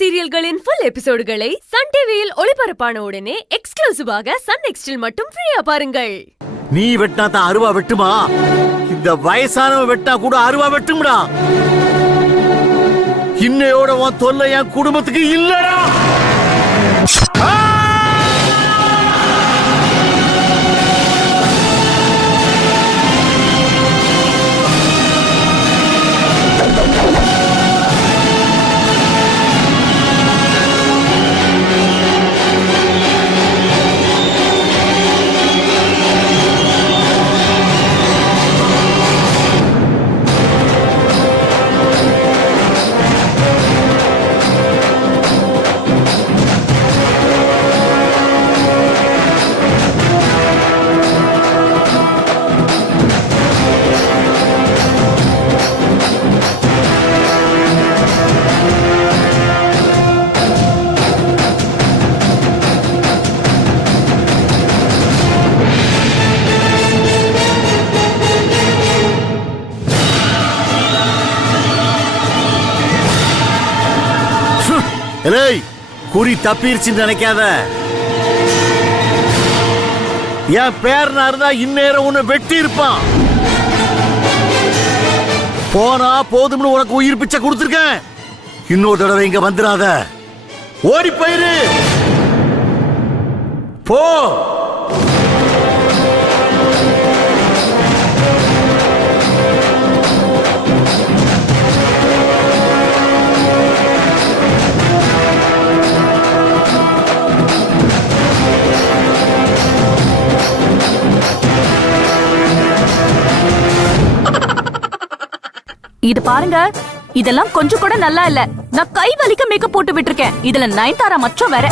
சீரியல்களின் full எபிசோடுகளை Sun டிவியில் ஒளிபரப்பான உடனே எக்ஸ்க்ளூசிவாக சன் நெக்ஸ்டில் மட்டும் ஃப்ரீயா பாருங்கள். நீ வெட்டினா தான் அருவா வெட்டுமா? இந்த வயசானவ வெட்டினா கூட அருவா வெட்டும்டா. இன்னையோட உன் தொல்லை என் குடும்பத்துக்கு இல்லடா. குறி தப்பிருச்சுன்னு நினைக்காத. என் பேரனா இருந்தா இந்நேரம் உன்னை வெட்டி இருப்பான். போனா போதும்னு உனக்கு உயிர் பிச்சை கொடுத்துருக்கேன். இன்னொரு தடவை இங்க வந்துடாத. ஓடி போயிரு. போ. இது பாருங்க, இதெல்லாம் கொஞ்சம் கூட நல்லா இல்ல. நான் கை வலிக்க மேக்கப் போட்டு விட்டுருக்கேன். இதுல நயன்தாரா மச்சம் வேற.